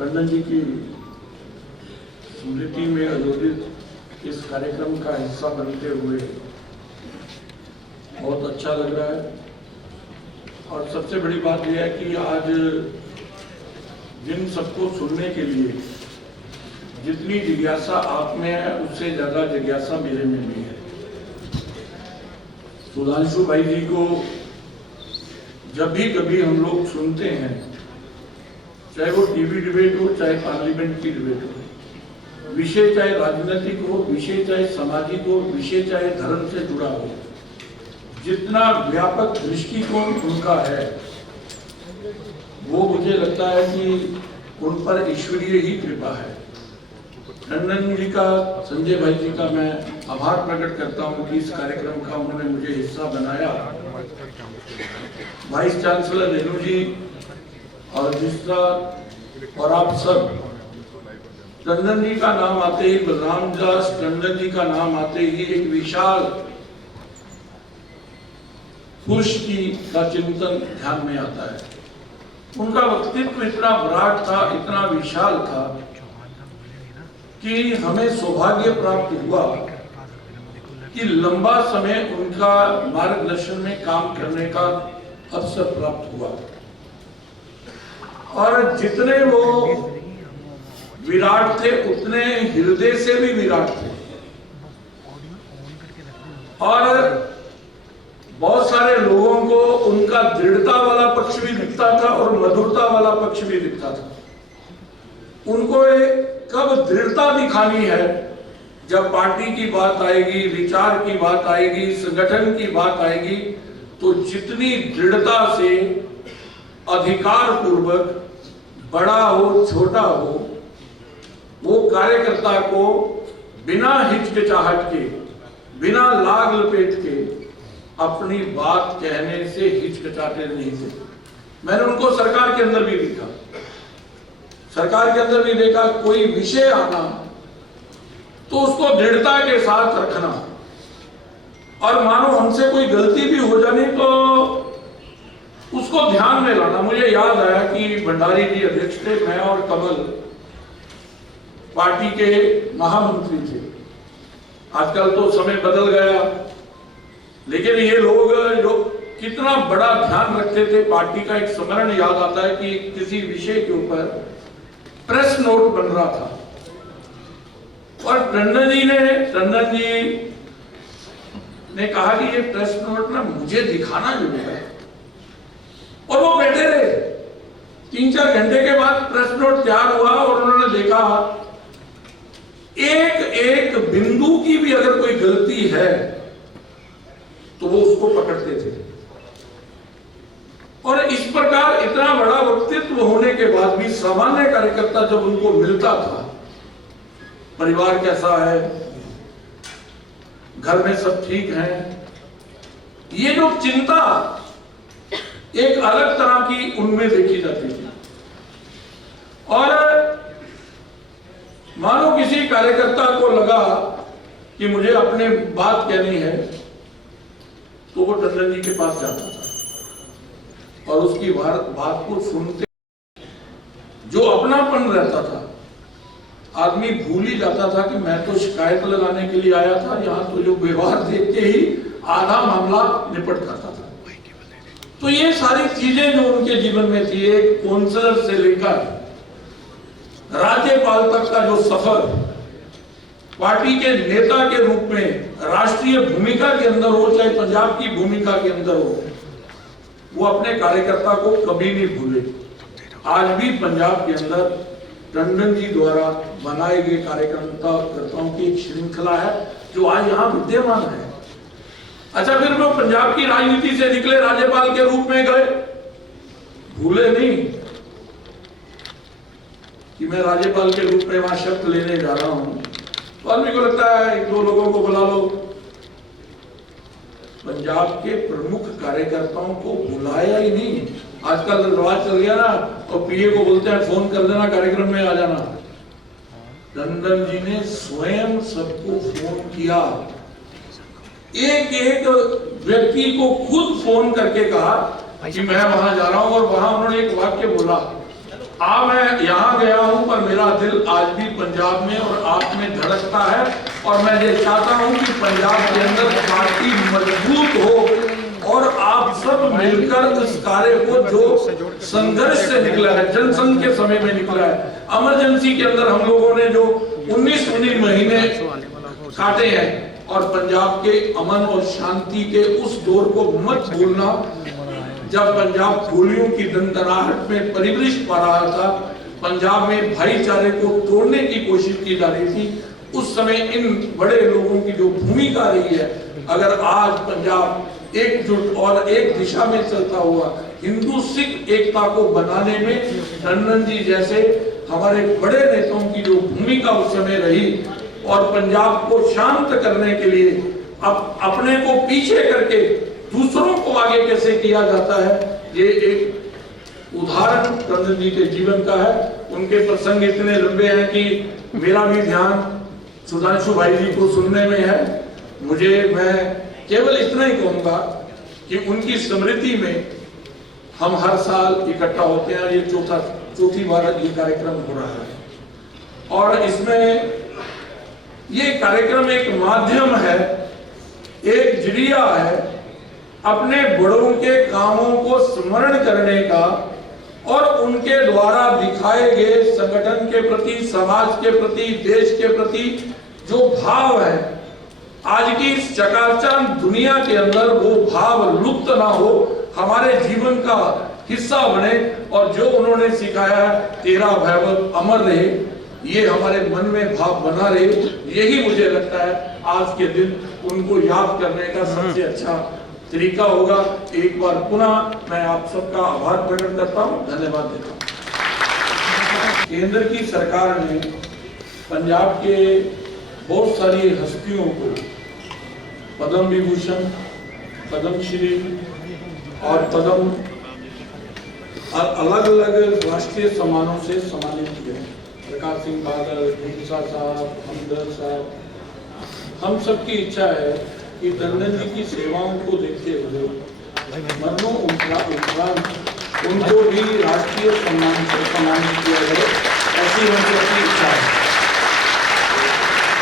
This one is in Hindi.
टंडन जी की स्मृति में आयोजित इस कार्यक्रम का हिस्सा बनते हुए बहुत अच्छा लग रहा है। और सबसे बड़ी बात यह है कि आज जिन सबको सुनने के लिए जितनी जिज्ञासा आप में है उससे ज्यादा जिज्ञासा मेरे में भी है। सुधांशु भाई जी को जब भी कभी हम लोग सुनते हैं, चाहे वो टीवी डिबेट हो, चाहे पार्लियामेंट की डिबेट हो, विषय चाहे राजनीतिक हो, विषय चाहे सामाजिक हो, विषय चाहे धर्म से जुड़ा हो, जितना व्यापक दृष्टिकोण उनका है वो मुझे लगता है कि उन पर ईश्वरीय ही कृपा है। टंडन जी का, संजय भाई जी का मैं आभार प्रकट करता हूं कि इस कार्यक्रम का उन्होंने मुझे हिस्सा बनाया। वाइस चांसलर नेहरू जी और जिसका और आप सब, टंडन जी का नाम आते ही, बलराम दास टंडन जी का नाम आते ही एक विशाल पुरुष का चिंतन ध्यान में आता है। उनका व्यक्तित्व इतना विराट था, इतना विशाल था कि हमें सौभाग्य प्राप्त हुआ कि लंबा समय उनका मार्गदर्शन में काम करने का अवसर प्राप्त हुआ। और जितने वो विराट थे उतने हृदय से भी विराट थे। और बहुत सारे लोगों को उनका दृढ़ता वाला पक्ष भी दिखता था और मधुरता वाला पक्ष भी दिखता था। उनको कब दृढ़ता दिखानी है, जब पार्टी की बात आएगी, विचार की बात आएगी, संगठन की बात आएगी, तो जितनी दृढ़ता से अधिकार पूर्वक, बड़ा हो छोटा हो, वो कार्यकर्ता को बिना हिचकिचाहट के, बिना लाग लपेट के अपनी बात कहने से हिचकिचाते नहीं थे। मैंने उनको सरकार के अंदर भी देखा, सरकार के अंदर भी देखा, कोई विषय आना तो उसको दृढ़ता के साथ रखना, और मानो हमसे कोई गलती भी हो जानी तो उसको ध्यान में लाना। मुझे याद आया कि भंडारी जी अध्यक्ष थे, मैं और कमल पार्टी के महामंत्री थे। आजकल तो समय बदल गया, लेकिन ये लोग जो कितना बड़ा ध्यान रखते थे पार्टी का, एक स्मरण याद आता है कि किसी विषय के ऊपर प्रेस नोट बन रहा था और टंडन जी ने कहा कि ये प्रेस नोट ना मुझे दिखाना जरूर है। और वो बैठे रहे, 3-4 घंटे के बाद प्रेस नोट तैयार हुआ और उन्होंने देखा एक एक बिंदु की भी अगर कोई गलती है तो वो उसको पकड़ते थे। और इस प्रकार इतना बड़ा व्यक्तित्व होने के बाद भी सामान्य कार्यकर्ता जब उनको मिलता था, परिवार कैसा है, घर में सब ठीक है, ये जो चिंता एक अलग तरह की उनमें देखी जाती थी। और मानो किसी कार्यकर्ता को लगा कि मुझे अपने बात कहनी है तो वो टंडन जी के पास जाता था और उसकी बात को सुनते, जो अपनापन रहता था, आदमी भूल ही जाता था कि मैं तो शिकायत लगाने के लिए आया था, यहाँ तो जो व्यवहार देख के ही आधा मामला निपट जाता था। तो ये सारी चीजें जो उनके जीवन में थी, एक काउंसलर से लेकर राज्यपाल तक का जो सफर, पार्टी के नेता के रूप में राष्ट्रीय भूमिका के अंदर हो, चाहे पंजाब की भूमिका के अंदर हो, वो अपने कार्यकर्ता को कभी नहीं भूले। आज भी पंजाब के अंदर टंडन जी द्वारा बनाए गए कार्यकर्ताओं की एक श्रृंखला है जो आज यहाँ विद्यमान है। अच्छा, फिर वो पंजाब की राजनीति से निकले, राज्यपाल के रूप में गए, भूले नहीं कि मैं राज्यपाल के रूप में वहां शपथ लेने जा रहा हूं। तो आदमी को लगता है 1-2 लोगों को बुला लो, पंजाब के प्रमुख कार्यकर्ताओं को बुलाया ही नहीं। आजकल रिवाज चल गया ना, और पीए को बोलते हैं फोन कर देना, कार्यक्रम में आ जाना। टंडन जी ने स्वयं सबको फोन किया, एक एक व्यक्ति को खुद फोन करके कहा कि मैं वहां जा रहा हूं। और वहां उन्होंने एक वाक्य बोला मैं यहाँ गया हूँ पर मेरा दिल आज भी पंजाब में और आप में धड़कता है, और मैं ये चाहता हूँ कि पंजाब के अंदर पार्टी मजबूत हो और आप सब मिलकर इस कार्य को, जो संघर्ष से निकला है, जनसंघ के समय में निकला है, इमरजेंसी के अंदर हम लोगों ने जो 19 महीने काटे हैं, और पंजाब के अमन और शांति के उस दौर को मत भूलना जब पंजाब गोलियों की दंदनाहट में परिवृष्ट पा रहा था, पंजाब में भाईचारे को तोड़ने की कोशिश की जा रही थी, उस समय इन बड़े लोगों की जो भूमिका रही है, अगर आज पंजाब एकजुट और एक दिशा में चलता हुआ हिंदू सिख एकता को बनाने में टंडन जी जैसे हमारे बड़े नेताओं की जो भूमिका उस समय रही, और पंजाब को शांत करने के लिए अपने को पीछे करके दूसरों को आगे कैसे किया जाता है, ये एक उदाहरण टंडन जी के जीवन का है। उनके प्रसंग इतने लंबे हैं कि मेरा भी ध्यान सुधांशु भाई जी को सुनने में है। मैं केवल इतना ही कहूंगा कि उनकी स्मृति में हम हर साल इकट्ठा होते हैं। ये चौथी बार ये कार्यक्रम हो रहा है, और इसमें ये कार्यक्रम एक माध्यम है, एक जरिया है अपने बड़ों के कामों को स्मरण करने का, और उनके द्वारा दिखाए गए संगठन के प्रति, समाज के प्रति, देश के प्रति जो भाव है, आज की इस चकाचौंध दुनिया के अंदर वो भाव लुप्त ना हो, हमारे जीवन का हिस्सा बने, और जो उन्होंने सिखाया है तेरा वैभव अमर रहे, ये हमारे मन में भाव बना रहे। यही मुझे लगता है आज के दिन उनको याद करने का सबसे अच्छा तरीका होगा। एक बार पुनः मैं आप सबका आभार प्रकट करता हूं, धन्यवाद देता हूं। केंद्र की सरकार ने पंजाब के बहुत सारी हस्तियों को पद्म विभूषण, पद्मश्री और पद्म अलग अलग राष्ट्रीय सम्मानों से सम्मानित किए। प्रकाश सिंह बादल, ढींसा साहब, हमदर्द साहब, हम सबकी इच्छा है कि टंडन जी की सेवाओं को देखते हुए मरणों उपरांत उनको भी राष्ट्रीय सम्मान से सम्मानित किया जाए, ऐसी हम सबकी इच्छा है।